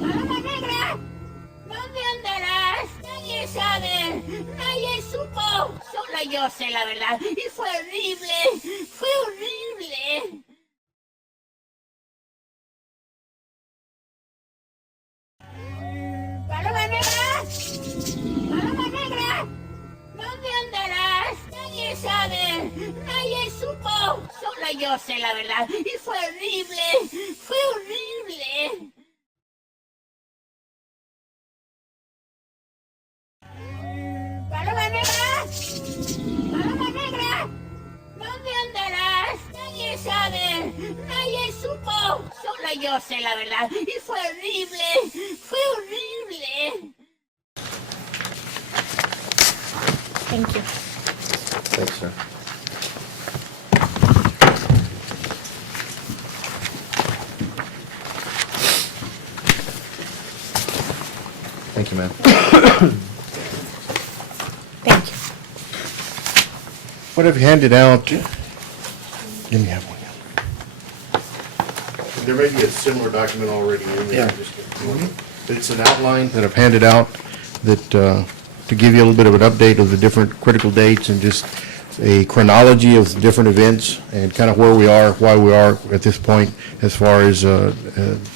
Paloma negra, ¿dónde andarás? Nadie sabe, nadie supo. Solo yo sé la verdad. Y fue horrible, fue horrible. Paloma negra, Paloma negra, ¿dónde andarás? Nadie sabe, nadie supo. Solo yo sé la verdad. Y fue horrible, fue horrible. Paloma negra, Paloma negra, ¿dónde andarás? Nadie sabe, nadie supo. Solo yo sé la verdad. Y fue horrible, fue horrible. Thank you. Thanks, sir. Thank you, ma'am. Thank you. What have you handed out? Let me have one. There may be a similar document already in there. Yeah. It's an outline that I've handed out that, to give you a little bit of an update of the different critical dates and just a chronology of the different events and kind of where we are, why we are at this point as far as the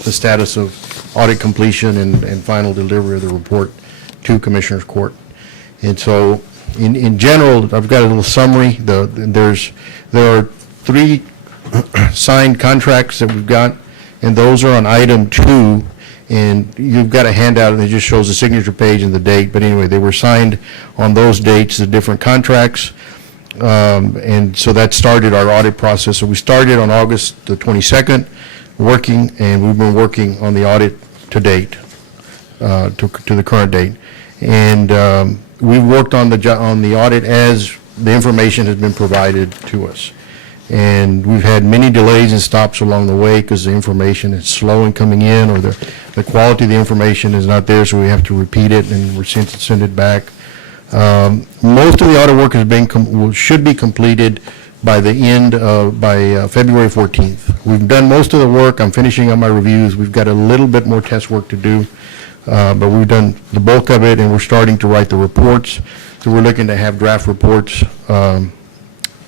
status of audit completion and final delivery of the report to Commissioner's Court. And so, in general, I've got a little summary. There are 3 signed contracts that we've got, and those are on item 2. And you've got a handout, and it just shows the signature page and the date. But anyway, they were signed on those dates, the different contracts. And so that started our audit process. So we started on August the 22nd, working, and we've been working on the audit to date, to the current date. And we've worked on the audit as the information has been provided to us. And we've had many delays and stops along the way because the information is slow in coming in, or the quality of the information is not there, so we have to repeat it and we're send it back. Most of the audit work has been should be completed by the end of February 14th. We've done most of the work. I'm finishing up my reviews. We've got a little bit more test work to do, but we've done the bulk of it, and we're starting to write the reports. So we're looking to have draft reports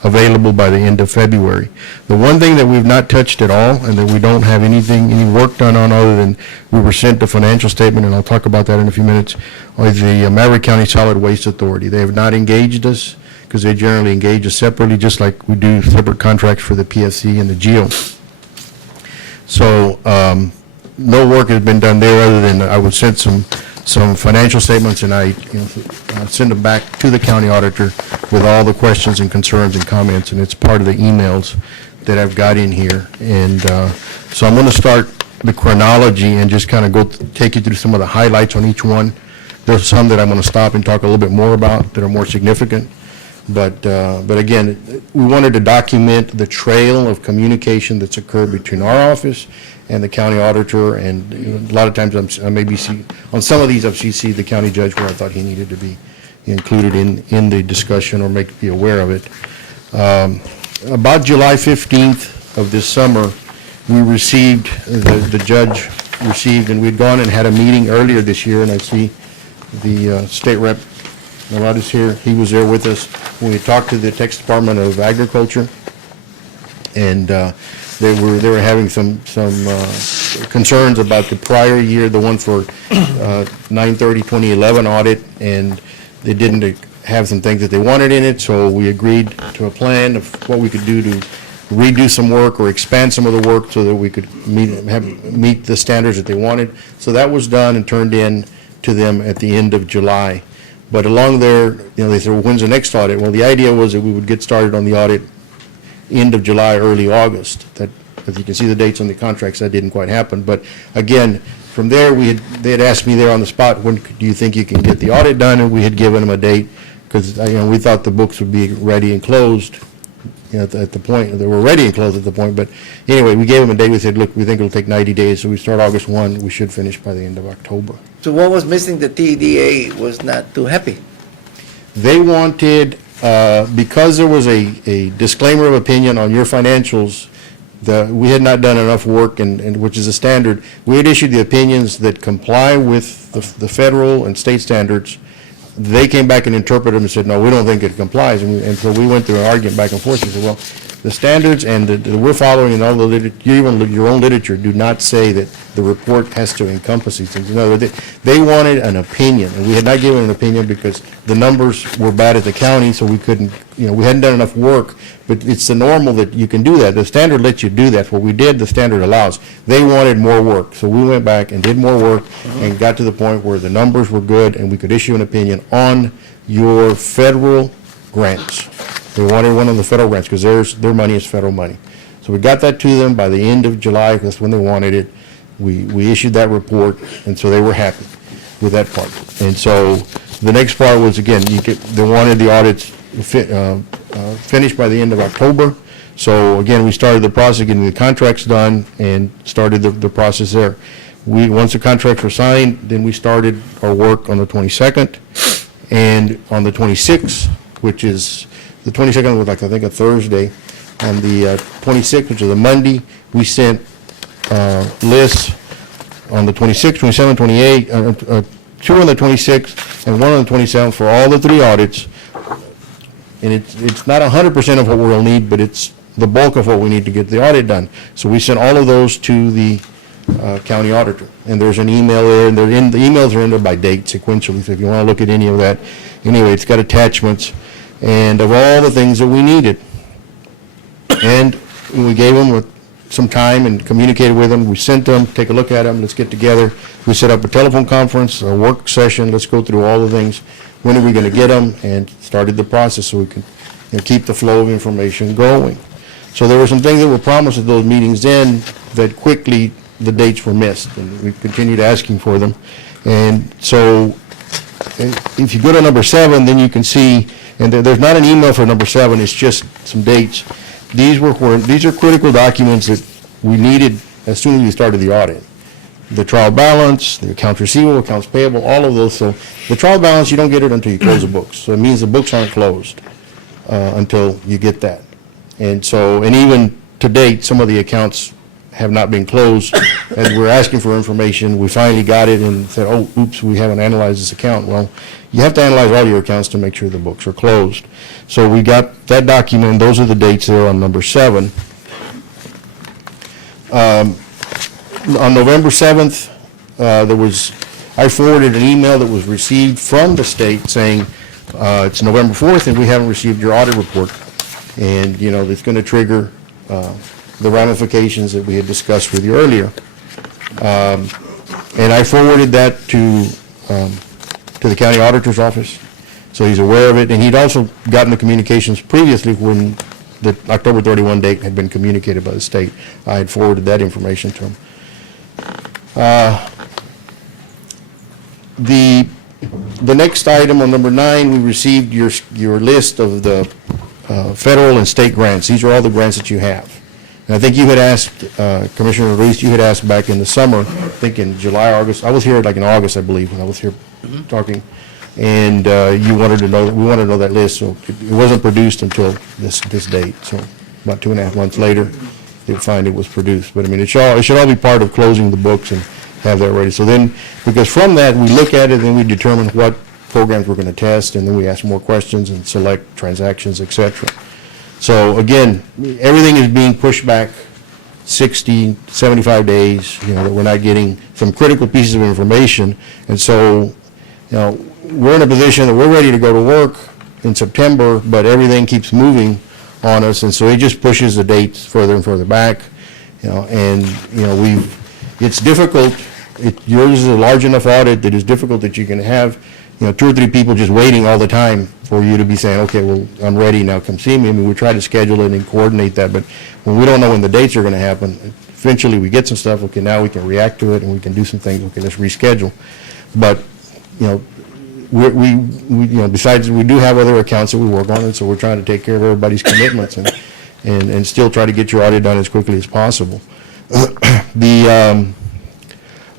available by the end of February. The one thing that we've not touched at all, and that we don't have any work done on other than we were sent the financial statement, and I'll talk about that in a few minutes, is the Maverick County Solid Waste Authority. They have not engaged us because they generally engage us separately, just like we do separate contracts for the PSC and the GEO. So no work has been done there other than I would send some financial statements, and I send them back to the county auditor with all the questions and concerns and comments, and it's part of the emails that I've got in here. And so I'm going to start the chronology and just kind of take you through some of the highlights on each one. There's some that I'm going to stop and talk a little bit more about that are more significant. But again, we wanted to document the trail of communication that's occurred between our office and the county auditor, and a lot of times I maybe see, on some of these I've CC'd the county judge where I thought he needed to be included in the discussion or be aware of it. About July 15th of this summer, we received, the judge received, and we'd gone and had a meeting earlier this year, and I see the state rep Narada's here. He was there with us when we talked to the Texas Department of Agriculture, and they were having some concerns about the prior year, the one for 9/30/2011 audit, and they didn't have some things that they wanted in it. So we agreed to a plan of what we could do to redo some work or expand some of the work so that we could meet the standards that they wanted. So that was done and turned in to them at the end of July. But along there, they said, well, when's the next audit? Well, the idea was that we would get started on the audit end of July, early August. That, if you can see the dates on the contracts, that didn't quite happen. But again, from there, they had asked me there on the spot, when do you think you can get the audit done? And we had given them a date because we thought the books would be ready and closed at the point. They were ready and closed at the point. But anyway, we gave them a date. We said, look, we think it'll take 90 days. So we start August 1. We should finish by the end of October. So what was missing? The TDA was not too happy. They wanted, because there was a disclaimer of opinion on your financials we had not done enough work, and which is a standard. We had issued the opinions that comply with the federal and state standards. They came back and interpreted them and said, no, we don't think it complies. And so we went through an argument back and forth. We said, well, the standards and we're following in all the even your own literature do not say that the report has to encompass these things. No, they wanted an opinion, and we had not given an opinion because the numbers were bad at the county, so we couldn't, we hadn't done enough work. But it's the normal that you can do that. The standard lets you do that. What we did, the standard allows. They wanted more work, so we went back and did more work and got to the point where the numbers were good and we could issue an opinion on your federal grants. They wanted one of the federal grants because their money is federal money. So we got that to them by the end of July. That's when they wanted it. We issued that report, and so they were happy with that part. And so the next part was, again, they wanted the audits finished by the end of October. So again, we started the process, getting the contracts done, and started the process there. Once the contracts were signed, then we started our work on the 22nd, and on the 26th, which is the 22nd was like, I think, a Thursday. On the 26th, which is a Monday, we sent lists on the 26th, 27th, 28th, 2 on the 26th and 1 on the 27th for all the 3 audits. And it's not 100% of what we'll need, but it's the bulk of what we need to get the audit done. So we sent all of those to the county auditor. And there's an email there, and the emails are in there by date sequentially. So if you want to look at any of that, anyway, it's got attachments and of all the things that we needed. And we gave them some time and communicated with them. We sent them, take a look at them, let's get together. We set up a telephone conference, a work session, let's go through all the things. When are we going to get them? And started the process so we can keep the flow of information going. So there were some things that were promised at those meetings then that quickly the dates were missed, and we continued asking for them. And so if you go to number 7, then you can see, and there's not an email for number 7, it's just some dates. These are critical documents that we needed as soon as we started the audit. The trial balance, the accounts receivable, accounts payable, all of those. So the trial balance, you don't get it until you close the books. So it means the books aren't closed until you get that. And so, and even to date, some of the accounts have not been closed. As we're asking for information, we finally got it and said, oh, oops, we haven't analyzed this account. Well, you have to analyze all your accounts to make sure the books are closed. So we got that document. Those are the dates there on number 7. On November 7th, I forwarded an email that was received from the state saying it's November 4th and we haven't received your audit report. And, it's going to trigger the ramifications that we had discussed with you earlier. And I forwarded that to the county auditor's office, so he's aware of it. And he'd also gotten the communications previously when the October 31 date had been communicated by the state. I had forwarded that information to him. The next item on number 9, we received your list of the federal and state grants. These are all the grants that you have. And I think you had asked, Commissioner Ruiz, you had asked back in the summer, I think in July, August. I was here like in August, I believe, when I was here talking. And you wanted to know, we wanted to know that list, so it wasn't produced until this date. So about 2.5 months later, you'll find it was produced. But I mean, it should all be part of closing the books and have that ready. So then, because from that, we look at it and we determine what programs we're going to test, and then we ask more questions and select transactions, et cetera. So again, everything is being pushed back 60, 75 days, that we're not getting some critical pieces of information. And so, we're in a position that we're ready to go to work in September, but everything keeps moving on us, and so it just pushes the dates further and further back, it's difficult. Yours is a large enough audit that it's difficult that you can have, 2 or 3 people just waiting all the time for you to be saying, okay, well, I'm ready now, come see me. I mean, we try to schedule it and coordinate that, but when we don't know when the dates are going to happen, eventually we get some stuff, okay, now we can react to it and we can do some things, okay, let's reschedule. But, we besides, we do have other accounts that we work on, and so we're trying to take care of everybody's commitments and still try to get your audit done as quickly as possible. Around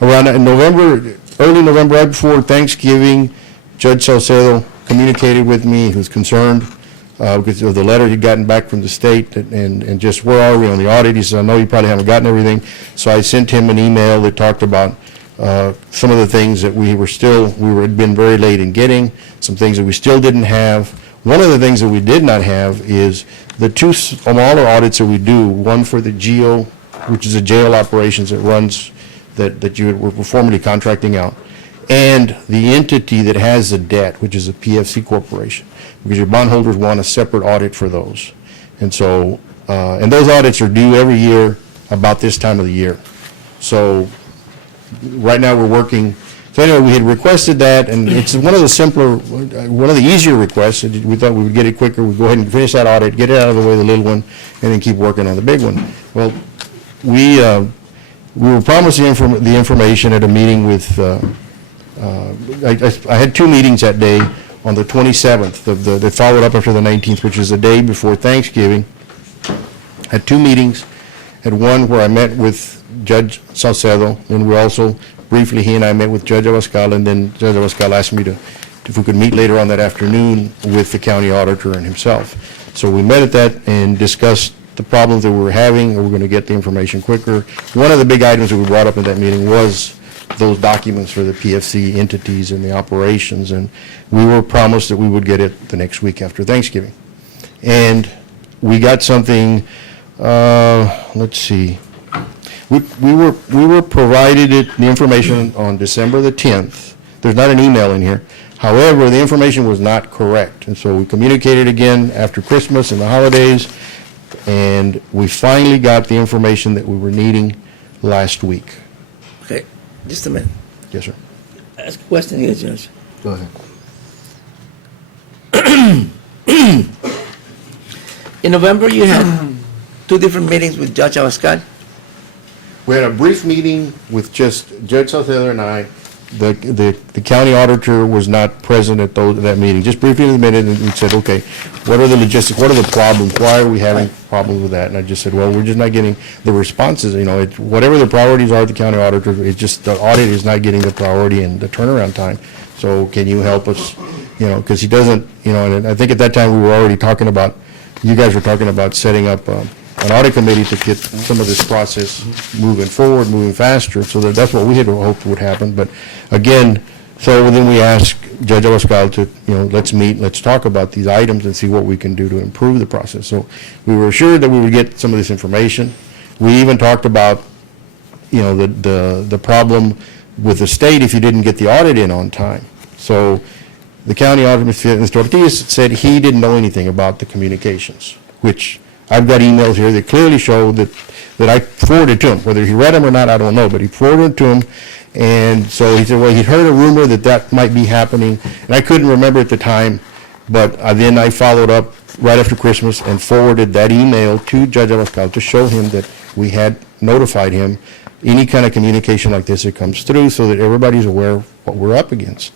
November, early November, right before Thanksgiving, Judge Salcedo communicated with me. He was concerned because of the letter he'd gotten back from the state, and just where are we on the audit? He said, I know you probably haven't gotten everything. So I sent him an email that talked about some of the things that we had been very late in getting, some things that we still didn't have. One of the things that we did not have is the two smaller audits that we do, one for the GEO, which is a jail operations that runs, that you were formerly contracting out, and the entity that has the debt, which is a PFC corporation, because your bondholders want a separate audit for those. And so, and those audits are due every year about this time of the year. So right now we're working, so anyway, we had requested that, and it's one of the simpler, one of the easier requests. We thought we would get it quicker. We'd go ahead and finish that audit, get it out of the way, the little one, and then keep working on the big one. Well, we were promised the information at a meeting with, I had two meetings that day on the 27th, they followed up after the 19th, which is the day before Thanksgiving. Had two meetings, had one where I met with Judge Salcedo, and we also, briefly, he and I met with Judge Abascal, and then Judge Abascal asked me if we could meet later on that afternoon with the county auditor and himself. So we met at that and discussed the problems that we were having, and we're going to get the information quicker. One of the big items that we brought up in that meeting was those documents for the PFC entities and the operations, and we were promised that we would get it the next week after Thanksgiving. And we got something, let's see, we were provided the information on December the 10th. There's not an email in here. However, the information was not correct, and so we communicated again after Christmas and the holidays, and we finally got the information that we were needing last week. Okay, just a minute. Yes, sir. Ask a question here, Judge. Go ahead. In November, you had two different meetings with Judge Abascal. We had a brief meeting with just Judge Salcedo and I. The county auditor was not present at that meeting. Just briefly in a minute, and we said, okay, what are the logistics, what are the problems, why are we having problems with that? And I just said, well, we're just not getting the responses, whatever the priorities are at the county auditor, it's just the audit is not getting the priority and the turnaround time. So can you help us, because he doesn't, and I think at that time we were already talking about, you guys were talking about setting up an audit committee to get some of this process moving forward, moving faster, so that's what we had hoped would happen. But again, so then we asked Judge Abascal to, let's meet, let's talk about these items and see what we can do to improve the process. So we were assured that we would get some of this information. We even talked about, the problem with the state if you didn't get the audit in on time. So the county auditor, Mr. Ortiz, said he didn't know anything about the communications, which I've got emails here that clearly show that I forwarded to him. Whether he read them or not, I don't know, but he forwarded to him. And so he said, well, he'd heard a rumor that might be happening, and I couldn't remember at the time, but then I followed up right after Christmas and forwarded that email to Judge Abascal to show him that we had notified him any kind of communication like this that comes through so that everybody's aware of what we're up against.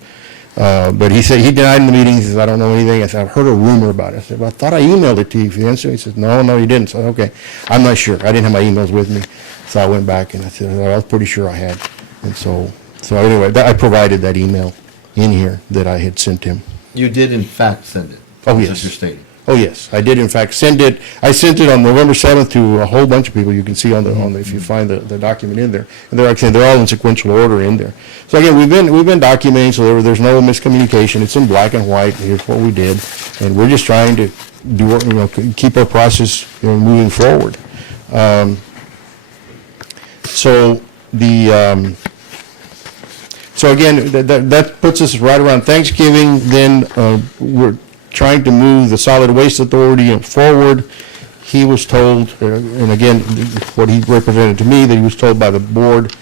But he said, he denied in the meeting, he says, I don't know anything. I said, I've heard a rumor about it. I said, well, I thought I emailed it to you. He says, no, you didn't. So, okay, I'm not sure. I didn't have my emails with me. So I went back and I said, well, I was pretty sure I had. And so anyway, I provided that email in here that I had sent him. You did in fact send it? Oh, As yes. you're stating? Oh, yes, I did in fact send it. I sent it on November 7th to a whole bunch of people. You can see on the if you find the document in there. And they're all in sequential order in there. So again, we've been documenting so there's no miscommunication. It's in black and white. Here's what we did. And we're just trying to do keep our process moving forward. So again, that puts us right around Thanksgiving. Then we're trying to move the Solid Waste Authority forward. He was told, and again, what he represented to me, that he was told by the board,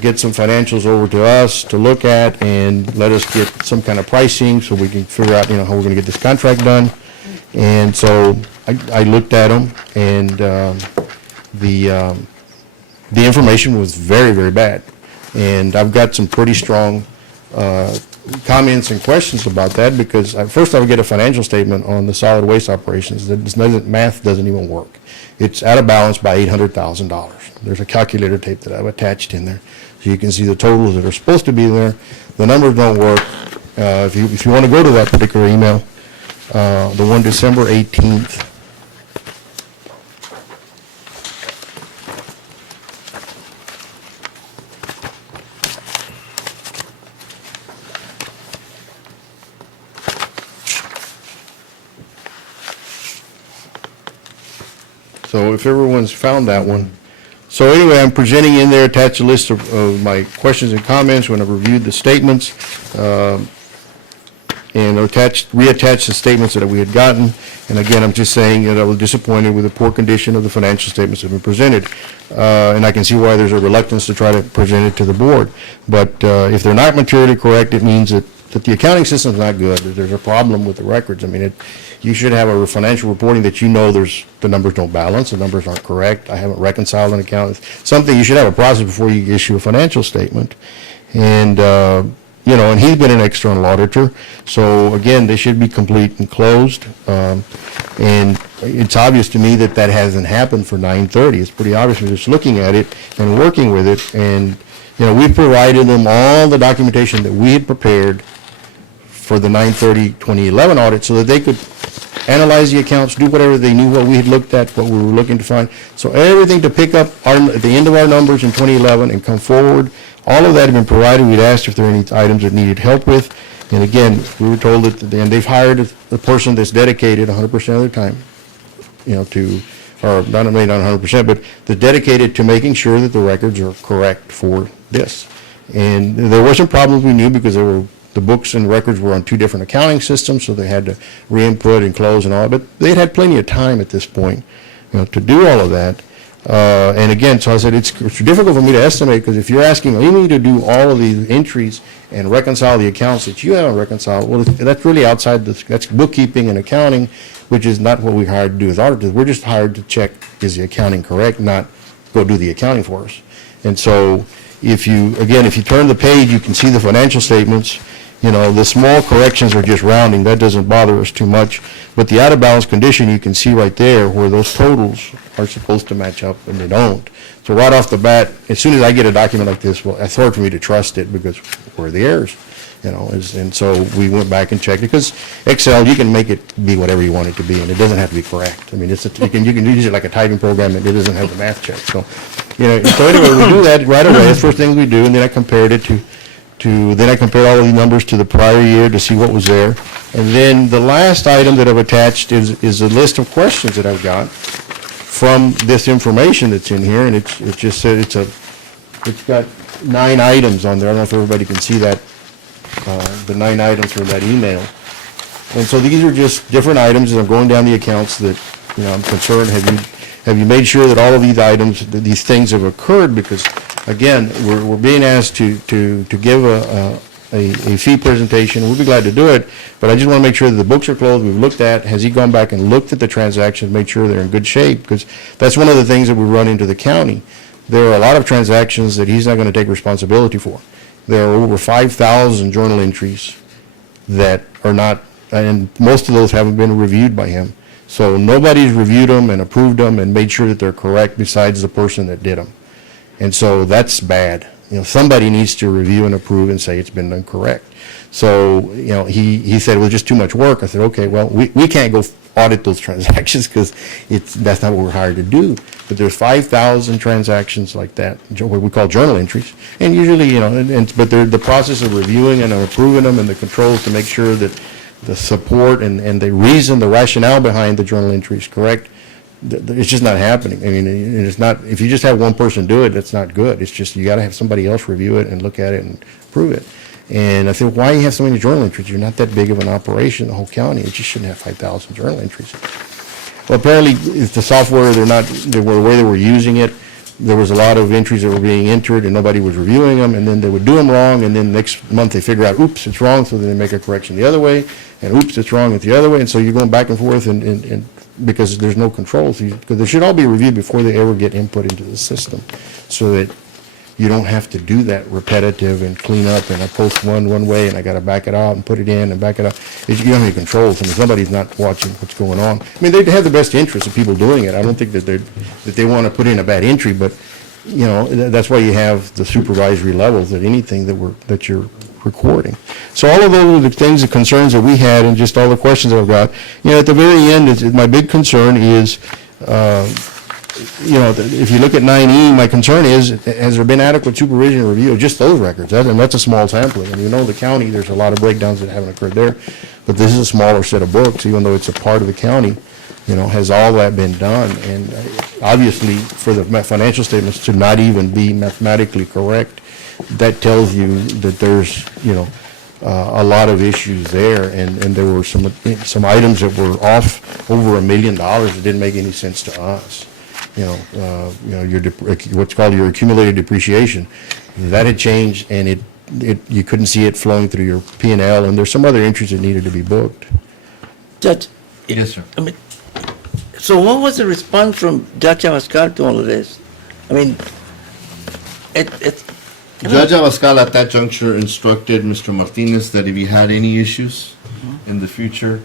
get some financials over to us to look at and let us get some kind of pricing so we can figure out, how we're going to get this contract done. And so I looked at them, and the information was very, very bad. And I've got some pretty strong comments and questions about that, because first I would get a financial statement on the solid waste operations that math doesn't even work. It's out of balance by $800,000. There's a calculator tape that I've attached in there, so you can see the totals that are supposed to be there. The numbers don't work. If you want to go to that particular email, the one December 18th. So if everyone's found that one. So anyway, I'm presenting in there, attached a list of my questions and comments when I've reviewed the statements, and reattached the statements that we had gotten. And again, I'm just saying that I was disappointed with the poor condition of the financial statements that have been presented. And I can see why there's a reluctance to try to present it to the board. But if they're not materially correct, it means that the accounting system's not good. There's a problem with the records. I mean, you should have a financial reporting that you know the numbers don't balance, the numbers aren't correct, I haven't reconciled an account. Something, you should have a process before you issue a financial statement. And, you know, and he's been an external auditor. So again, they should be complete and closed. And it's obvious to me that that hasn't happened for 9/30. It's pretty obvious. We're just looking at it and working with it. And, you know, we provided them all the documentation that we had prepared for the 9/30/2011 audit so that they could analyze the accounts, do whatever they knew, what we had looked at, what we were looking to find. So everything to pick up at the end of our numbers in 2011 and come forward, all of that had been provided. We'd asked if there were any items that needed help with. And again, we were told that, and they've hired a person that's dedicated 100% of their time, you know, or not 100%, but they're dedicated to making sure that the records are correct for this. And there were some problems we knew because the books and records were on two different accounting systems, so they had to re-input and close and all, but they'd had plenty of time at this point, you know, to do all of that. And again, so I said, it's difficult for me to estimate, because if you're asking me to do all of these entries and reconcile the accounts that you haven't reconciled, well, that's really outside that's bookkeeping and accounting, which is not what we hired to do as auditors. We're just hired to check, is the accounting correct, not go do the accounting for us. And so if you turn the page, you can see the financial statements. You know, the small corrections are just rounding. That doesn't bother us too much. But the out of balance condition, you can see right there where those totals are supposed to match up and they don't. So right off the bat, as soon as I get a document like this, well, it's hard for me to trust it because where are the errors? You know, and so we went back and checked it, because Excel, you can make it be whatever you want it to be, and it doesn't have to be correct. I mean, you can use it like a typing program, and it doesn't have the math check. So, you know, so anyway, we do that right away. That's the first thing we do, and then I compared it then I compared all of the numbers to the prior year to see what was there. And then the last item that I've attached is a list of questions that I've got from this information that's in here, and it just said it's got 9 items on there. I don't know if everybody can see that, the 9 items from that email. And so these are just different items, and I'm going down the accounts that, you know, I'm concerned, have you made sure that all of these items, these things have occurred? Because again, we're being asked to give a fee presentation. We'll be glad to do it, but I just want to make sure that the books are closed. We've looked at, has he gone back and looked at the transactions, made sure they're in good shape? Because that's one of the things that we run into the county. There are a lot of transactions that he's not going to take responsibility for. There are over 5,000 journal entries that are not, and most of those haven't been reviewed by him. So nobody's reviewed them and approved them and made sure that they're correct besides the person that did them. And so that's bad. You know, somebody needs to review and approve and say it's been done correct. So, you know, he said it was just too much work. I said, okay, well, we can't go audit those transactions because that's not what we're hired to do. But there's 5,000 transactions like that, what we call journal entries. And usually, you know, but the process of reviewing and approving them and the controls to make sure that the support and the reason, the rationale behind the journal entry is correct, it's just not happening. I mean, it's not, if you just have one person do it, that's not good. It's just, you got to have somebody else review it and look at it and approve it. And I said, why do you have so many journal entries? You're not that big of an operation, the whole county. It just shouldn't have 5,000 journal entries. Well, apparently, it's the software, the way they were using it, there was a lot of entries that were being entered and nobody was reviewing them, and then they would do them wrong, and then next month they figure out, oops, it's wrong, so then they make a correction the other way, and oops, it's wrong, it's the other way, and so you're going back and forth, and because there's no controls, because they should all be reviewed before they ever get input into the system, so that you don't have to do that repetitive and clean up, and I post one way, and I got to back it out and put it in and back it out. You don't have any controls. I mean, somebody's not watching what's going on. I mean, they have the best interest of people doing it. I don't think that they want to put in a bad entry, but you know, that's why you have the supervisory levels. That anything that you're recording. So all of those are the things, the concerns that we had, and just all the questions that I've got. At the very end, my big concern is, if you look at 9E, my concern is, has there been adequate supervision and review of just those records? And that's a small sampling. And the county, there's a lot of breakdowns that haven't occurred there. But this is a smaller set of books, even though it's a part of the county. Has all that been done? And obviously, for the financial statements to not even be mathematically correct, that tells you that there's, a lot of issues there. And there were some items that were off over $1 million that didn't make any sense to us. What's called your accumulated depreciation, that had changed, and you couldn't see it flowing through your P&L, and there's some other entries that needed to be booked. Judge, Yes, sir. so what was the response from Judge Abascal to all of this? Judge Abascal at that juncture instructed Mr. Martinez that if he had any issues in the future,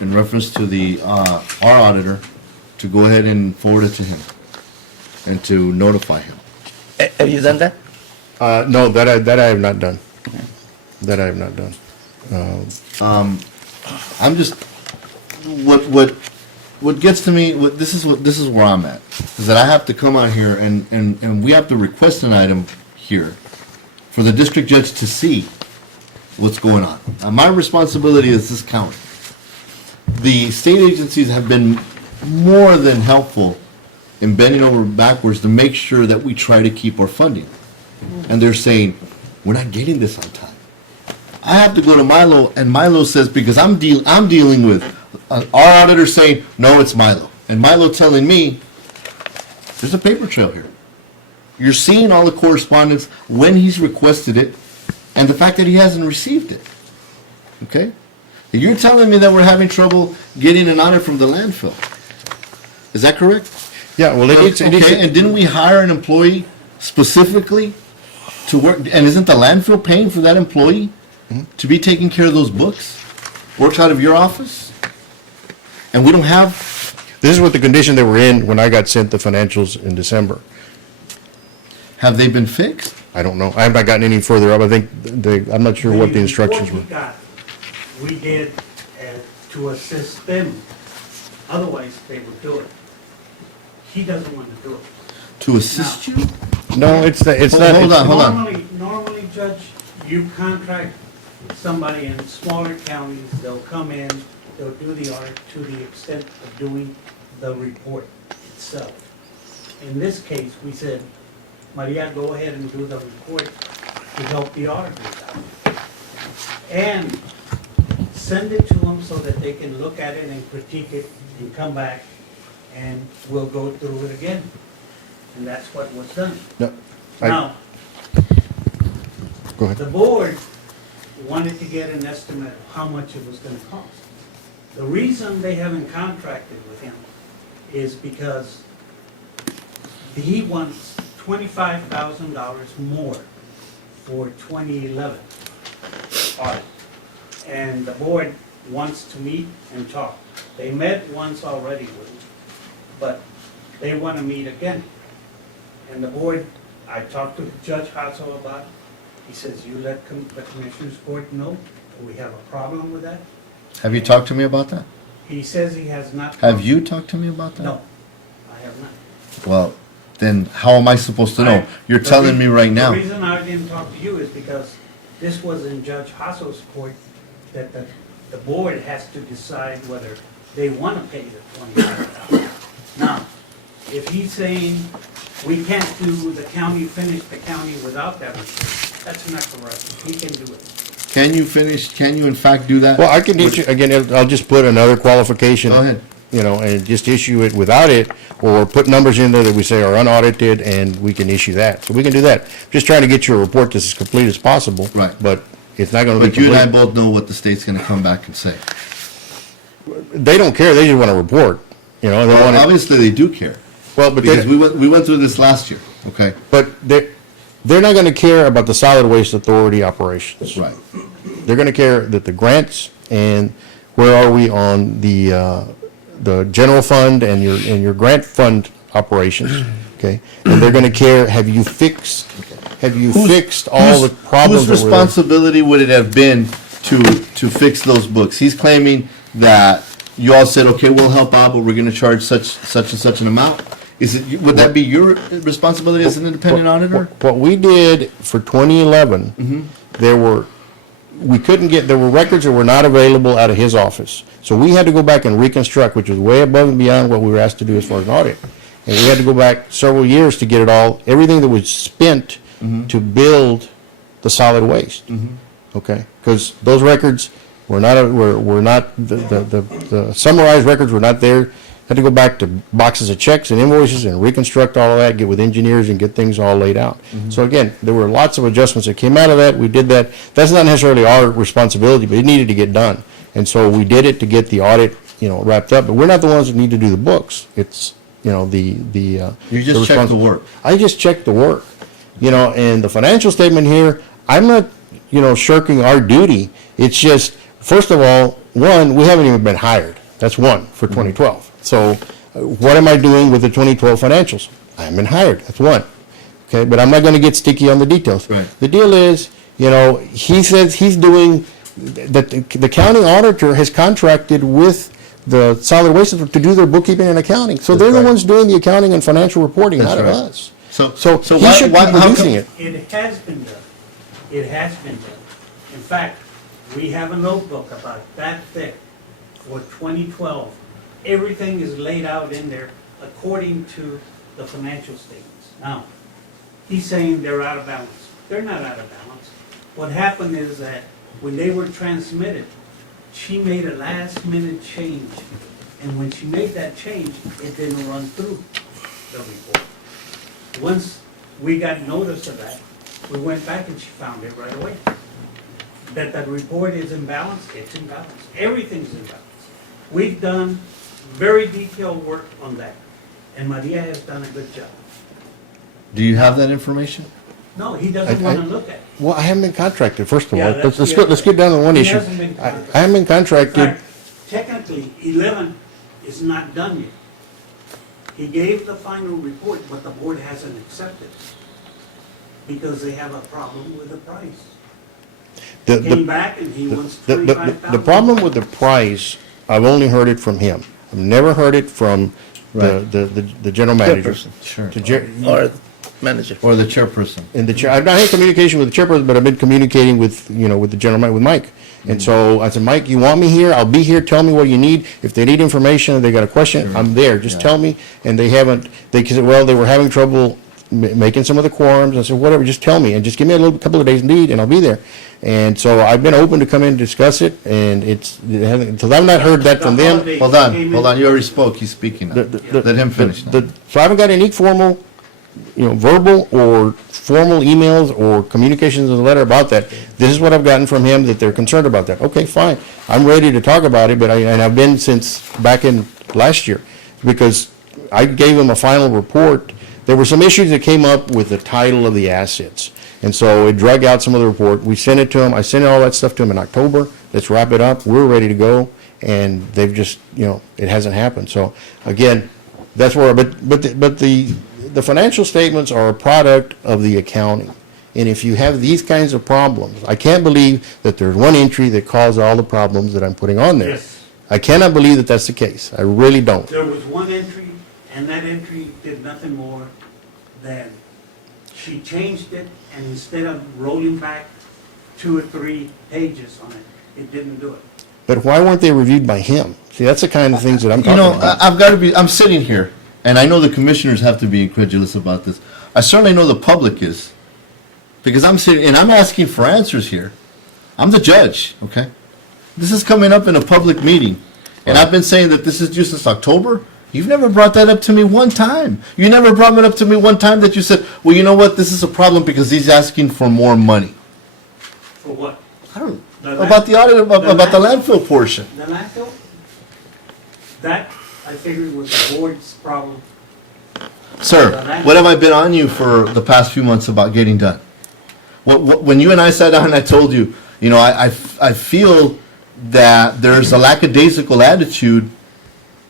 in reference to our auditor, to go ahead and forward it to him and to notify him. Have you done that? No, that I have not done. That I have not done. I'm just, what gets to me, this is where I'm at, is that I have to come out here and we have to request an item here for the district judge to see what's going on. Now, my responsibility is this county. The state agencies have been more than helpful in bending over backwards to make sure that we try to keep our funding. And they're saying, we're not getting this on time. I have to go to Milo, and Milo says, because I'm dealing with our auditor saying, no, it's Milo. And Milo telling me, there's a paper trail here. You're seeing all the correspondence when he's requested it, and the fact that he hasn't received it. Okay? And you're telling me that we're having trouble getting an audit from the landfill. Is that correct? Yeah, well, Okay, and didn't we hire an employee specifically to work, and isn't the landfill paying for that employee to be taking care of those books? Works out of your office? And we don't have, this is what the condition they were in when I got sent the financials in December. have they been fixed? I don't know. I have not gotten any further up. I think I'm not sure what the instructions were. We did to assist them, otherwise they would do it. He doesn't want to do it. To assist you? No, it's not. Hold on, hold on. Normally, Judge, you contract somebody in smaller counties, they'll come in, they'll do the audit to the extent of doing the report itself. In this case, we said, Maria, go ahead and do the report to help the auditors out. And send it to them so that they can look at it and critique it and come back and we'll go through it again. And that's what was done. No, Now, go ahead. the board wanted to get an estimate of how much it was gonna cost. The reason they haven't contracted with him is because he wants $25,000 more for 2011 audit. And the board wants to meet and talk. They met once already with him, but they want to meet again. And the board, I talked to Judge Hassel about it. He says, you let the Commissioners Court know, we have a problem with that. Have you talked to me about that? He says he has not. Have you talked to me about that? No, I have not. Well, then how am I supposed to know? You're telling me right now. The reason I didn't talk to you is because this was in Judge Hassel's court, that the board has to decide whether they want to pay the $25,000. Now, if he's saying we can't do the county, finish the county without that report, that's not correct. He can do it. Can you finish, can you in fact do that? Well, I can issue, again, I'll just put another qualification. Go ahead. And just issue it without it, or put numbers in there that we say are unaudited, and we can issue that. So we can do that. Just trying to get you a report that's as complete as possible. Right. But it's not gonna be But you and I complete. both know what the state's gonna come back and say. They don't care, they just want a report, and they Well, want it. obviously they do care, Well, but because they, we went through this last year, okay? but they're not gonna care about the solid waste authority operations. Right. They're gonna care that the grants and where are we on the general fund and your grant fund operations, okay? And they're gonna care, have you fixed have you Whose- fixed all the problems Whose that were there? responsibility would it have been to fix those books? He's claiming that you all said, okay, we'll help out, but we're gonna charge such and such an amount. Would that be your responsibility as an independent auditor? What we did for 2011, there were records that were not available out of his office. So we had to go back and reconstruct, which was way above and beyond what we were asked to do as far as an audit. And we had to go back several years to get it all, everything that was spent to build the solid waste. Okay? Because those records were not, the summarized records were not there. Had to go back to boxes of checks and invoices and reconstruct all of that, get with engineers and get things all laid out. So again, there were lots of adjustments that came out of that. We did that. That's not necessarily our responsibility, but it needed to get done. And so we did it to get the audit, wrapped up. But we're not the ones that need to do the books. It's, the You just check the work. I just checked the work, and the financial statement here, I'm not, shirking our duty. It's just, first of all, one, we haven't even been hired. That's one for 2012. So what am I doing with the 2012 financials? I haven't been hired. That's one. Okay, but I'm not going to get sticky on the details. Right. The deal is, he says he's doing, that the county auditor has contracted with the solid waste to do their bookkeeping and accounting. So they're the right. ones doing the accounting and financial reporting, That's not right. us. So So he why- should be how come- producing it. It has been done. It has been done. In fact, we have a notebook about that thick for 2012. Everything is laid out in there according to the financial statements. Now, he's saying they're out of balance. They're not out of balance. What happened is that when they were transmitted, she made a last-minute change. And when she made that change, it didn't run through the report. Once we got notice of that, we went back and she found it right away. That report is in balance, it's in balance. Everything's in balance. We've done very detailed work on that, and Maria has done a good job. Do you have that information? No, he doesn't want to look at it. Well, I haven't been contracted, first of Yeah, all. that's Let's the go, other let's get down to one He issue. hasn't been I contracted. haven't been In contracted. fact, technically, 11 is not done yet. He gave the final report, but the board hasn't accepted it because they have a problem with the price. The- He the- came back and he wants The $25,000. problem with the price, I've only heard it from him. I've never heard it from the general manager. Chairperson. Sure. The chair- Or manager. Or the chairperson? And the chair, I've not had communication with the chairperson, but I've been communicating with, with the general, with Mike. And so I said, Mike, you want me here? I'll be here. Tell me what you need. If they need information, or they got a question, I'm there. Just tell me. And they haven't, they said, well, they were having trouble making some of the quorums. I said, whatever, just tell me, and just give me a couple of days lead, and I'll be there. And so I've been open to come in and discuss it, and it hasn't, until I've not heard that from them. Hold on, you already spoke, he's speaking now. Let him finish now. So I haven't got any formal, verbal or formal emails or communications in the letter about that. This is what I've gotten from him, that they're concerned about that. Okay, fine. I'm ready to talk about it, but and I've been since back in last year, because I gave him a final report. There were some issues that came up with the title of the assets. And so it drug out some of the report. We sent it to him. I sent all that stuff to him in October. Let's wrap it up. We're ready to go. And they've just, it hasn't happened. So again, that's where, but the financial statements are a product of the accounting. And if you have these kinds of problems, I can't believe that there's one entry that caused all the problems that I'm putting on there. Yes. I cannot believe that that's the case. I really don't. There was one entry, and that entry did nothing more than she changed it, and instead of rolling back 2 or 3 pages on it, it didn't do it. But why weren't they reviewed by him? See, that's the kind of things that I'm talking about. I've got to be, I'm sitting here, and I know the commissioners have to be incredulous about this. I certainly know the public is, because I'm sitting, and I'm asking for answers here. I'm the judge, okay? This is coming up in a public meeting, and I've been saying that this is due since October. You've never brought that up to me one time. You never brought it up to me one time that you said, well, you know what, this is a problem because he's asking for more money. For what? I don't, The about the audit, about the landfill? landfill portion. The landfill? That, I figured, was the board's problem. Sir, what have I been on you for the past few months about getting done? When you and I sat down and I told you, I feel that there's a lackadaisical attitude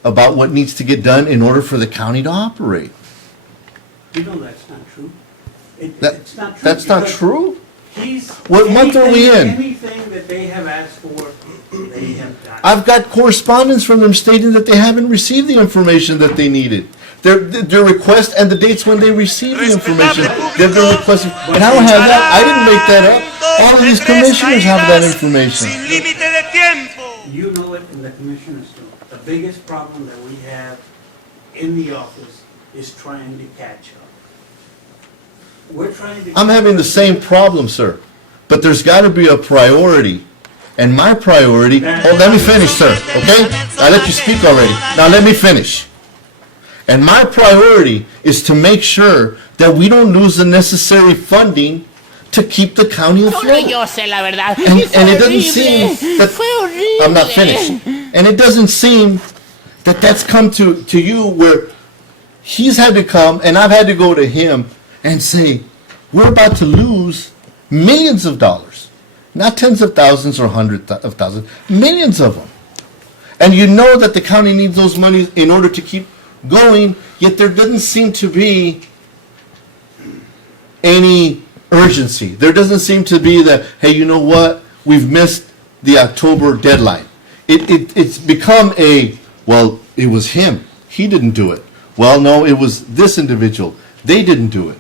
about what needs to get done in order for the county to operate. You know that's not true. It's not true. That's not because true? He's. What month are we in? Anything that they have asked for, they have done. I've got correspondence from them stating that they haven't received the information that they needed. Their request and the dates when they received the information that they're requesting. And I don't have that. I didn't make that up. All of these commissioners have that information. You know it, and the commissioners know it. The biggest problem that we have in the office is trying to catch up. We're trying to. I'm having the same problem, sir. But there's got to be a priority. And my priority, let me finish, sir, okay? I let you speak already. Now let me finish. And my priority is to make sure that we don't lose the necessary funding to keep the county Solo afloat. yo sé la verdad. And, Y fue and it doesn't horrible. seem that, Fue horrible. I'm not finished. And it doesn't seem that that's come to you where he's had to come and I've had to go to him and say, we're about to lose millions of dollars. Not tens of thousands or hundreds of thousands, millions of them. And you know that the county needs those monies in order to keep going, yet there doesn't seem to be any urgency. There doesn't seem to be that, hey, you know what? We've missed the October deadline. It's become well, it was him. He didn't do it. Well, no, it was this individual. They didn't do it.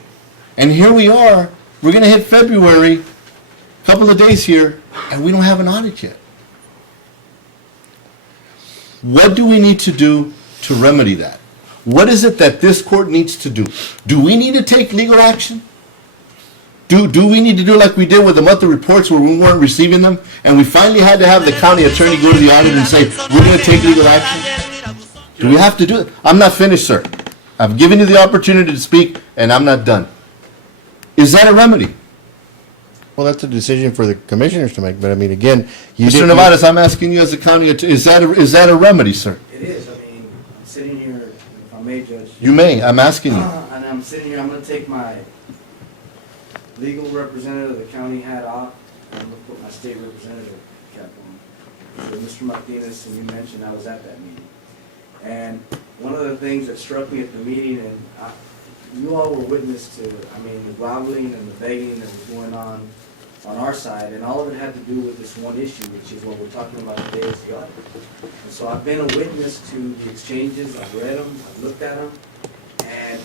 And here we are. We're going to hit February, a couple of days here, and we don't have an audit yet. What do we need to do to remedy that? What is it that this court needs to do? Do we need to take legal action? Do we need to do like we did with the monthly reports where we weren't receiving them, and we finally had to have the county attorney go to the audit and say, we're going to take legal action? Do we have to do it? I'm not finished, sir. I've given you the opportunity to speak, and I'm not done. Is that a remedy? Well, that's a decision for the commissioners to make, but I mean, again, you Mr. didn't. Nevares, I'm asking you as a county attorney, is that a remedy, sir? It is, I mean, I'm sitting here, if I may, Judge. You may, I'm asking you. And I'm sitting here, I'm gonna take my legal representative of the county hat off, and I'm gonna put my state representative cap on. So Mr. Martinez, and you mentioned I was at that meeting. And one of the things that struck me at the meeting, and you all were witness to, I mean, the groveling and the begging that was going on our side, and all of it had to do with this one issue, which is what we're talking about today, is the audit. And so I've been a witness to the exchanges, I've read them, I've looked at them, and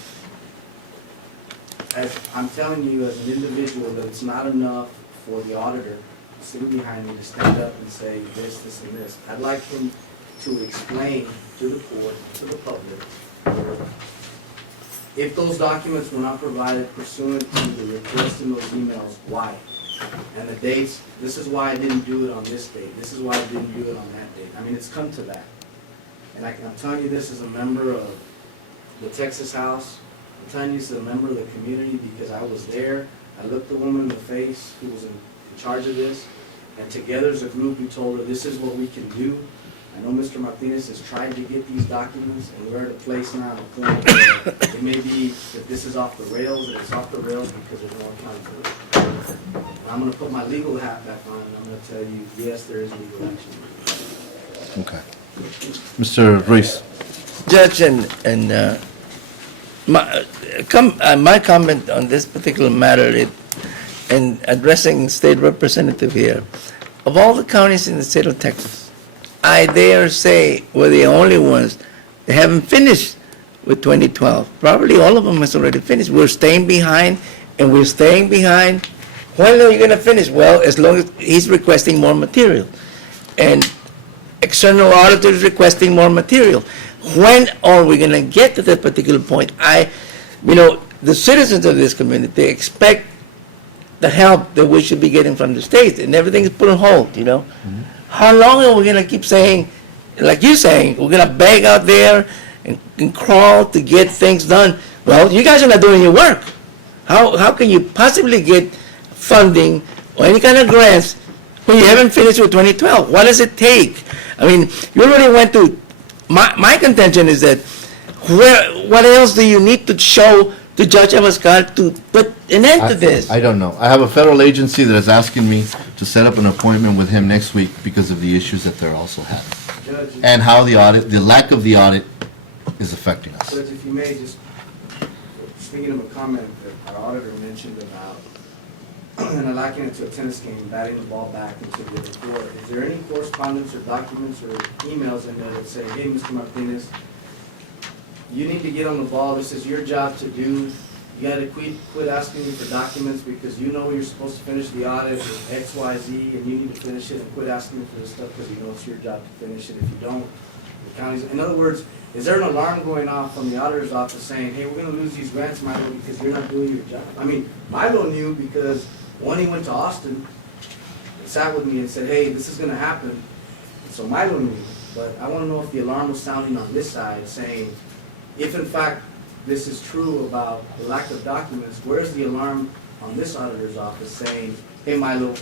as I'm telling you as an individual that it's not enough for the auditor sitting behind me to stand up and say this, and this. I'd like him to explain to the court, to the public, if those documents were not provided pursuant to the request in those emails, why? And the dates, this is why I didn't do it on this date, this is why I didn't do it on that date. I mean, it's come to that. And I'm telling you this as a member of the Texas House, I'm telling you this as a member of the community because I was there. I looked the woman in the face who was in charge of this, and together as a group we told her this is what we can do. I know Mr. Martinez has tried to get these documents, and we're at a place now, a point where it may be that this is off the rails, and it's off the rails because there's no accountability. And I'm going to put my legal hat back on, and I'm going to tell you, yes, there is legal action. Okay. Mr. Ruiz. Judge, my comment on this particular matter, in addressing state representative here, of all the counties in the state of Texas, I dare say we're the only ones that haven't finished with 2012. Probably all of them has already finished. We're staying behind, and we're staying behind. When are you going to finish? Well, as long as he's requesting more material. And external auditors requesting more material. When are we going to get to that particular point? The citizens of this community expect the help that we should be getting from the state, and everything is put on hold, Mm-hmm. How long are we going to keep saying, like you're saying, we're going to beg out there and crawl to get things done? Well, you guys are not doing your work. How can you possibly get funding or any kind of grants when you haven't finished with 2012? What does it take? I mean, you already went to, my contention is that what else do you need to show to Judge Abascal to put an end to this? I don't know. I have a federal agency that is asking me to set up an appointment with him next week because of the issues that they're also having. Judge, And how the lack of the audit is affecting us. Judge, if you may, just thinking of a comment that our auditor mentioned about, and I liken it to a tennis game, batting the ball back into the other court. Is there any correspondence or documents or emails in there that say, hey, Mr. Martinez, you need to get on the ball, this is your job to do. You gotta quit asking me for documents because you know you're supposed to finish the audit with X, Y, Z, and you need to finish it and quit asking me for this stuff because you know it's your job to finish it. If you don't, the county's, in other words, is there an alarm going off from the auditor's office saying, hey, we're gonna lose these grants, Milo, because you're not doing your job? I mean, Milo knew because when he went to Austin, and sat with me and said, hey, this is gonna happen. And so Milo knew, but I wanna know if the alarm was sounding on this side saying, if in fact this is true about the lack of documents, where's the alarm on this auditor's office saying, hey Milo,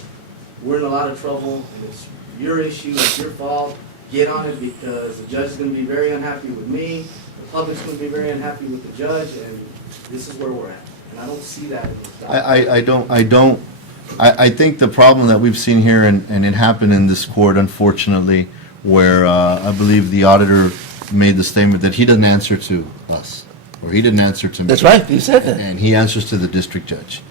we're in a lot of trouble and it's your issue, it's your fault, get on it because the judge is going to be very unhappy with me, the public's going to be very unhappy with the judge, and this is where we're at. And I don't see that in this document. I think the problem that we've seen here, and it happened in this court, unfortunately, where I believe the auditor made the statement that he doesn't answer to us, or he didn't answer to me. That's right, you said that. And he answers to the district judge.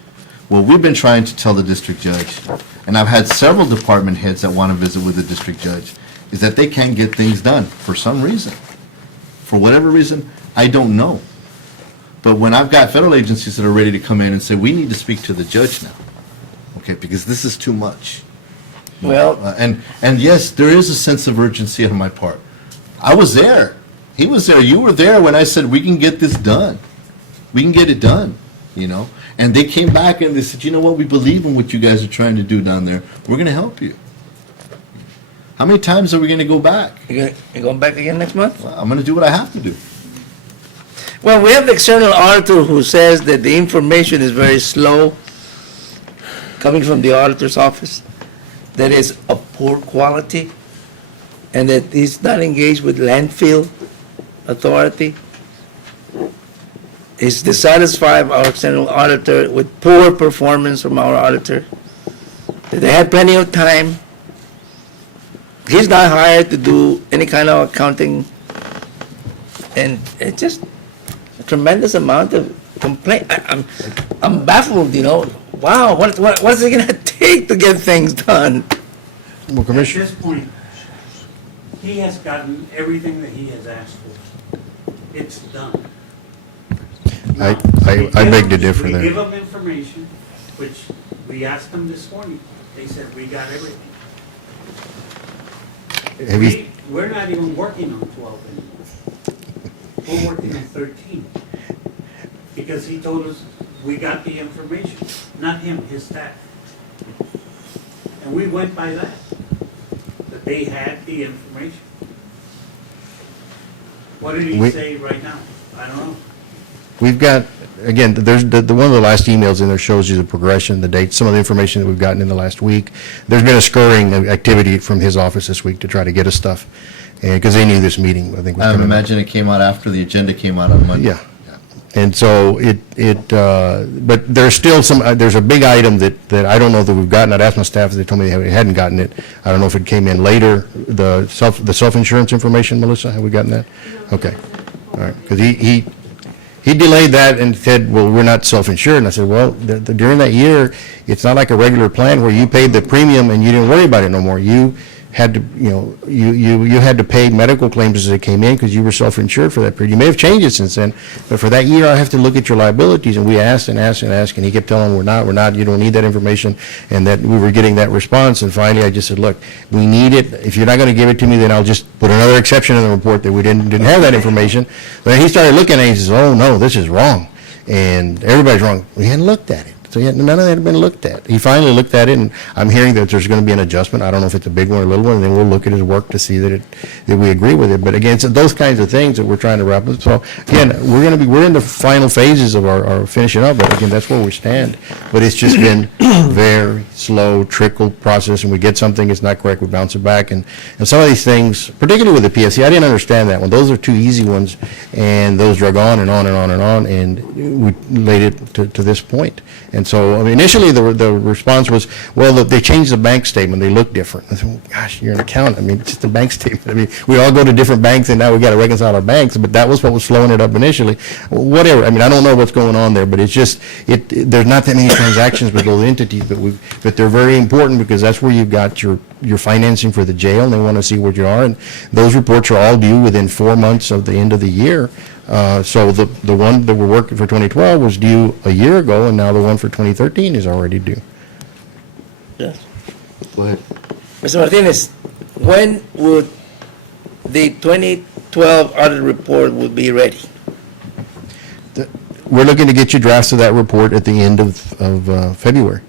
Well, we've been trying to tell the district judge, and I've had several department heads that want to visit with the district judge, is that they can't get things done for some reason. For whatever reason, I don't know. But when I've got federal agencies that are ready to come in and say, we need to speak to the judge now, okay, because this is too much. Well, And yes, there is a sense of urgency on my part. I was there. He was there. You were there when I said, we can get this done. We can get it done, you know? And they came back and they said, you know what, we believe in what you guys are trying to do down there. We're going to help you. How many times are we going to go back? you going back again next month? Well, I'm going to do what I have to do. Well, we have the external auditor who says that the information is very slow coming from the auditor's office, that is of poor quality, and that he's not engaged with landfill authority. He's dissatisfied, our external auditor, with poor performance from our auditor. That they had plenty of time. He's not hired to do any kind of accounting, and it's just a tremendous amount of complaint. I'm baffled, you know. Wow, what is it gonna take to get things done? Well, At Commissioner, this point, he has gotten everything that he has asked for. It's done. I Now, beg to differ we there. give them information, which we asked them this morning. They said, we got everything. Have you, We're not even working on 12 anymore. We're working on 13. Because he told us, we got the information, not him, his staff. And we went by that they had the information. What did he say right now? I don't know. we've got, again, there's the one of the last emails in there shows you the progression, the dates, some of the information that we've gotten in the last week. There's been a scurrying of activity from his office this week to try to get us stuff, because they knew this meeting, I think. was I coming up. imagine it came out after the agenda came out on Monday. Yeah. And so but there's still some, there's a big item that I don't know that we've gotten. I'd asked my staff, they told me they hadn't gotten it. I don't know if it came in later, the self-insurance information, Melissa, have we gotten that? Okay, all right, because he delayed that and said, well, we're not self-insured. And I said, well, during that year, it's not like a regular plan where you paid the premium and you didn't worry about it no more. You had to, you had to pay medical claims as they came in because you were self-insured for that period. You may have changed it since then, but for that year, I have to look at your liabilities. And we asked and asked and asked, and he kept telling, we're not, you don't need that information, and that we were getting that response. And finally, I just said, look, we need it. If you're not going to give it to me, then I'll just put another exception in the report that we didn't have that information. Then he started looking at it, and he says, oh, no, this is wrong. And everybody's wrong. We hadn't looked at it. So none of that had been looked at. He finally looked at it, and I'm hearing that there's going to be an adjustment. I don't know if it's a big one or a little one, and then we'll look at his work to see that we agree with it. But again, it's those kinds of things that we're trying to wrap up. So again, we're in the final phases of our finishing up, but again, that's where we stand. But it's just been very slow, trickle process, and we get something, it's not correct, we bounce it back. And some of these things, particularly with the PSC, I didn't understand that one. Those are two easy ones, and those drug on and on and on and on, and we laid it to this point. And so, I mean, initially, the response was, well, they changed the bank statement, they look different. I said, well, gosh, you're an accountant, I mean, it's just a bank statement. I mean, we all go to different banks, and now we got to reconcile our banks, but that was what was slowing it up initially. Whatever, I mean, I don't know what's going on there, but it's just, there's not that many transactions with those entities, but they're very important, because that's where you've got your financing for the jail, and they want to see where you are, and those reports are all due within 4 months of the end of the year. So the one that we're working for 2012 was due a year ago, and now the one for 2013 is already due. Yes. Go ahead. Mr. Martinez, when would the 2012 audit report would be ready? We're looking to get you drafts of that report at the end of February.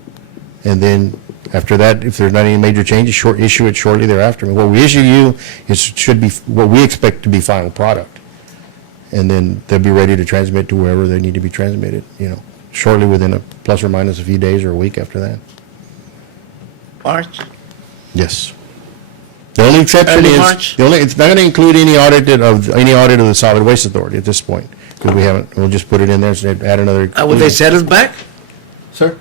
And then after that, if there's not any major changes, issue it shortly thereafter. I mean, what we issue you should be what we expect to be final product. And then they'll be ready to transmit to wherever they need to be transmitted, shortly, within a plus or minus a few days or a week after that. March? Yes. The only exception Early is, March? it's not going to include any audit of the Solid Waste Authority at this point, because we'll just put it in there and add another. Would they set us back? Sir?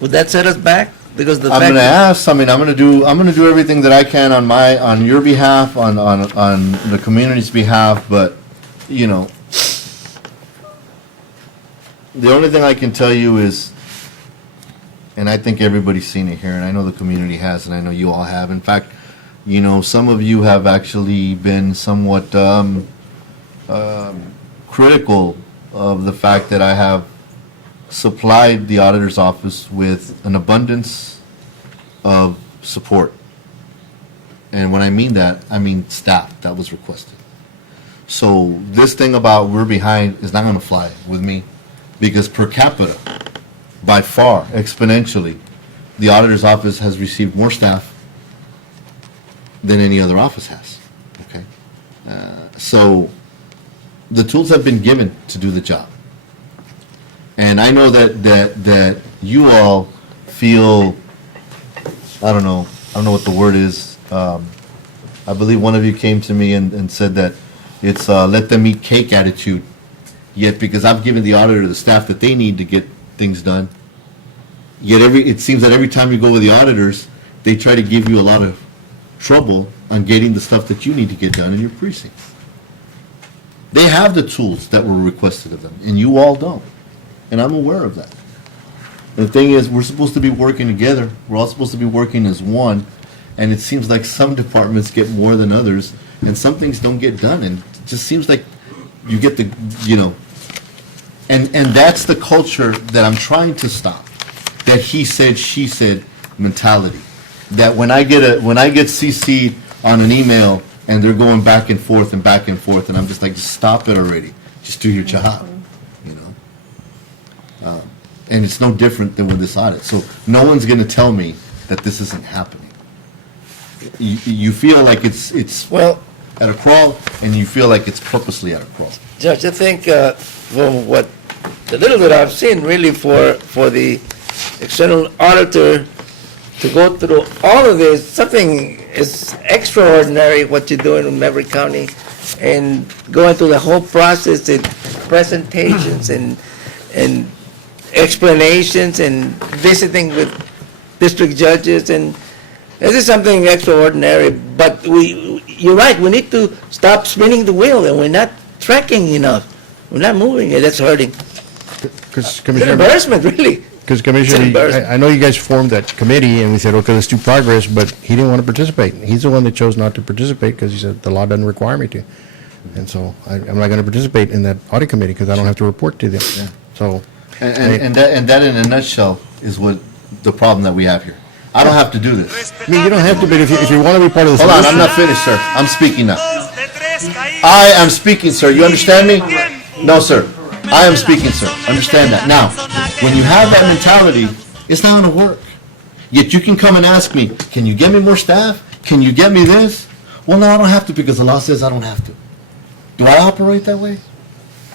Would that set us back? Because the I'm fact gonna that- ask, I'm gonna do everything that I can on your behalf, on the community's behalf, but, the only thing I can tell you is, and I think everybody's seen it here, and I know the community has, and I know you all have. In fact, some of you have actually been somewhat critical of the fact that I have supplied the auditor's office with an abundance of support. And when I mean that, I mean staff that was requested. So this thing about we're behind is not gonna fly with me, because per capita, by far, exponentially, the auditor's office has received more staff than any other office has, okay? So the tools have been given to do the job. And I know that you all feel, I don't know what the word is. I believe one of you came to me and said that it's let them eat cake attitude. Yet because I've given the auditor the staff that they need to get things done, yet it seems that every time you go with the auditors, they try to give you a lot of trouble on getting the stuff that you need to get done in your precinct. They have the tools that were requested of them, and you all don't. And I'm aware of that. The thing is, we're supposed to be working together. We're all supposed to be working as one, and it seems like some departments get more than others, and some things don't get done, and it just seems like you get the, and that's the culture that I'm trying to stop. That he said, she said mentality. That when I get CC'd on an email and they're going back and forth, and I'm just like, just stop it already. Just do your job, and it's no different than with this audit. So no one's going to tell me that this isn't happening. You feel like it's Well, at a crawl, and you feel like it's purposely at a crawl. Judge, I think from what the little bit I've seen, really, for the external auditor to go through all of this, something is extraordinary what you're doing in Maverick County, and going through the whole process, and presentations and explanations and visiting with district judges, and this is something extraordinary. But you're right, we need to stop spinning the wheel, and we're not tracking enough. We're not moving it, that's hurting. Because It's an embarrassment, really. Because Commissioner, embarrassing. I know you guys formed that committee, and we said, okay, let's do progress, but he didn't want to participate. He's the one that chose not to participate, because he said, the law doesn't require me to. And so I'm not going to participate in that audit committee, because I don't have to report to them. So, And that in a nutshell is what the problem that we have here. I don't have to do this. I mean, you don't have to, but if you want to be part of the Hold on, solution. I'm not finished, sir. I'm speaking now. I am speaking, sir. You understand me? No, sir. I am speaking, sir. Understand that. Now, when you have that mentality, it's not going to work. Yet you can come and ask me, can you get me more staff? Can you get me this? Well, no, I don't have to, because the law says I don't have to. Do I operate that way?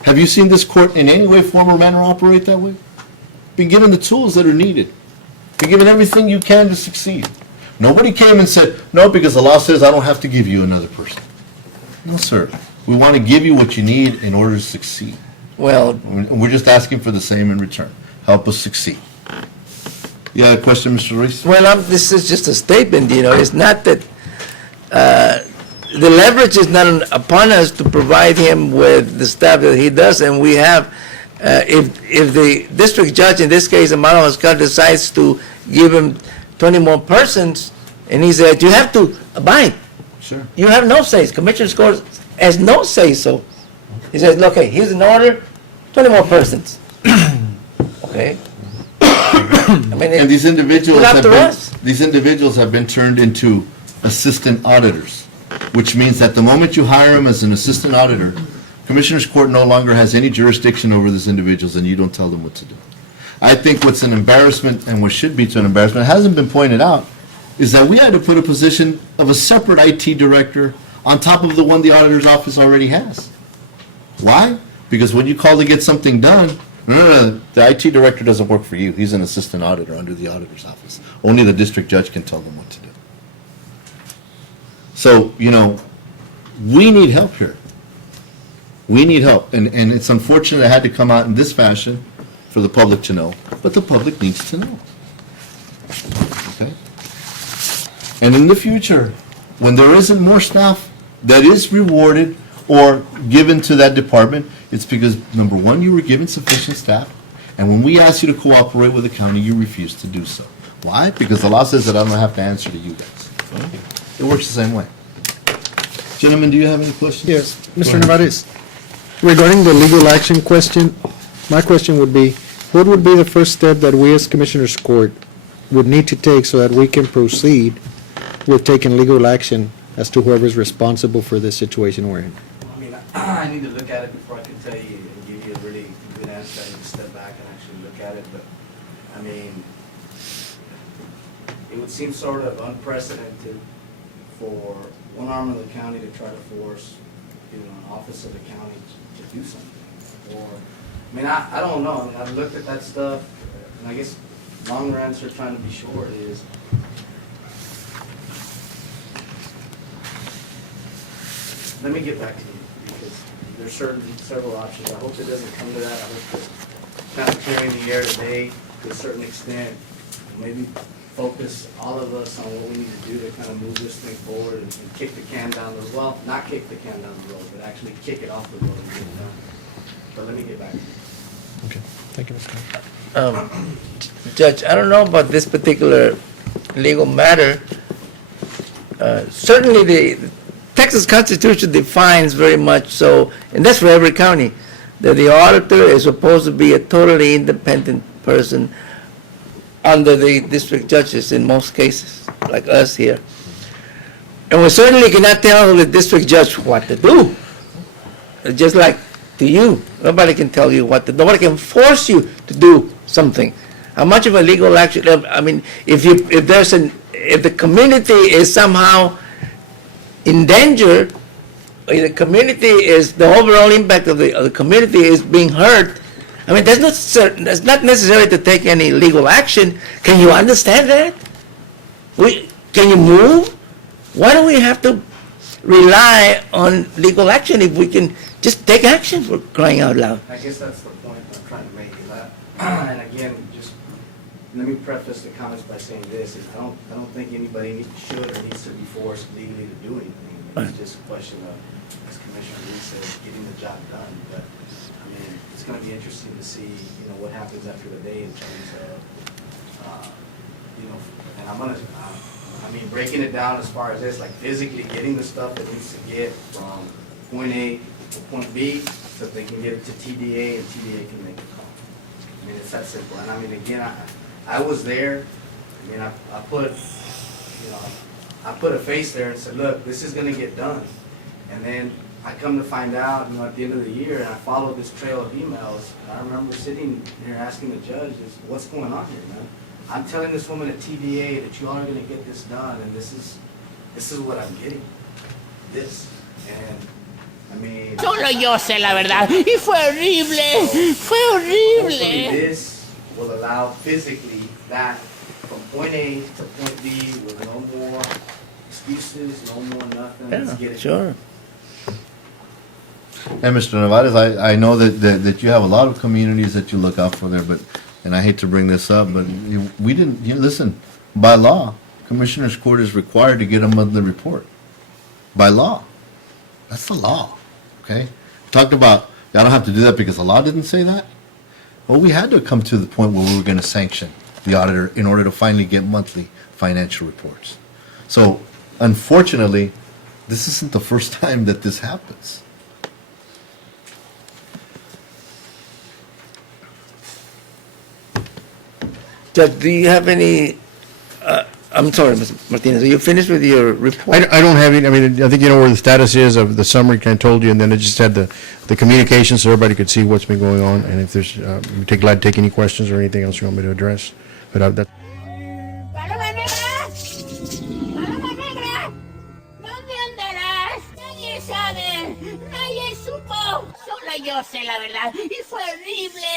Have you seen this court in any way, form, or manner operate that way? Been given the tools that are needed. Been given everything you can to succeed. Nobody came and said, no, because the law says I don't have to give you another person. No, sir. We want to give you what you need in order to succeed. Well, We're just asking for the same in return. Help us succeed. Yeah, question, Mr. Ruiz? Well, this is just a statement, it's not that, the leverage is not upon us to provide him with the staff that he does, and we have, if the district judge, in this case, Amaro Oscar, decides to give him 20 more persons, and he said, you have to abide. Sure. You have no say. Commissioner's Court has no say so. He says, look, okay, here's an order, 20 more persons. Okay? I mean, And these individuals Put have out the been, rest. these individuals have been turned into assistant auditors, which means that the moment you hire them as an assistant auditor, Commissioner's Court no longer has any jurisdiction over these individuals, and you don't tell them what to do. I think what's an embarrassment, and what should be to an embarrassment, hasn't been pointed out, is that we had to put a position of a separate IT director on top of the one the auditor's office already has. Why? Because when you call to get something done, no, the IT director doesn't work for you. He's an assistant auditor under the auditor's office. Only the district judge can tell them what to do. So, we need help here. We need help. And it's unfortunate it had to come out in this fashion for the public to know, but the public needs to know. Okay? And in the future, when there isn't more staff that is rewarded or given to that department, it's because, number one, you were given sufficient staff, and when we ask you to cooperate with the county, you refuse to do so. Why? Because the law says that I don't have to answer to you guys. It works the same way. Gentlemen, do you have any questions? Yes, Mr. Nevares, regarding the legal action question, my question would be, what would be the first step that we as Commissioners Court would need to take so that we can proceed with taking legal action as to whoever's responsible for this situation we're in? I mean, I need to look at it before I can tell you and give you a really good answer. I need to step back and actually look at it, but, I mean, it would seem sort of unprecedented for one arm of the county to try to force, an office of the county to do something. Or, I mean, I don't know. I mean, I've looked at that stuff, and I guess longer answer trying to be short is, let me get back to you, because there's several options. I hope it doesn't come to that. I hope that kind of clearing the air today, to a certain extent, maybe focus all of us on what we need to do to kind of move this thing forward and kick the can down the road. Well, not kick the can down the road, but actually kick it off the road and get it done. But let me get back to you. Okay, thank you, Mr. Judge, I don't know about this particular legal matter. Certainly, the Texas Constitution defines very much so, and that's for every county, that the auditor is supposed to be a totally independent person under the district judges in most cases, like us here. And we certainly cannot tell the district judge what to do. Just like to you, nobody can tell you what to do. Nobody can force you to do something. How much of a legal action? I mean, if the community is somehow in danger, the community is, the overall impact of the community is being hurt. I mean, that's not necessary to take any legal action. Can you understand that? Can you move? Why do we have to rely on legal action if we can just take action, for crying out loud? I guess that's the point I'm trying to make, is that, and again, just let me preface the comments by saying this, is I don't think anybody should or needs to be forced legally to do anything. It's just a question of, as Commissioner Lee said, getting the job done. But, I mean, it's gonna be interesting to see, what happens after the day in terms of, and I'm gonna, breaking it down as far as this, like physically getting the stuff that needs to get from point A to point B, so that they can get it to TDA and TDA can make a call. I mean, it's that simple. And I mean, again, I was there. I mean, I put a face there and said, look, this is gonna get done. And then I come to find out, at the end of the year, and I followed this trail of emails, and I remember sitting here asking the judge, what's going on here, man? I'm telling this woman at TDA that you all are gonna get this done, and this is what I'm getting. This. And I mean, Solo yo sé la verdad. Y fue horrible. Fue hopefully horrible. this will allow physically that from point A to point B with no more excuses, no more nothing. Let's get Yeah, it sure. And Mr. Nevares, I know that you have a lot of communities that you look out for there, but and I hate to bring this up, but we didn't, listen, by law, Commissioners Court is required to get a monthly report. By law. That's the law, okay? Talked about, I don't have to do that because the law didn't say that. Well, we had to come to the point where we were going to sanction the auditor in order to finally get monthly financial reports. So, unfortunately, this isn't the first time that this happens. Judge, do you have any, I'm sorry, Mr. Martinez, are you finished with your report? I don't have any, I mean, I think you know where the status is of the summary, kind of told you, and then I just had the communication so everybody could see what's been going on, and if there's, glad to take any questions or anything else you want me to address. But that. Paloma negra, paloma negra, ¿dónde andarás? Nadie sabe, nadie supo, solo yo sé la verdad, y fue horrible,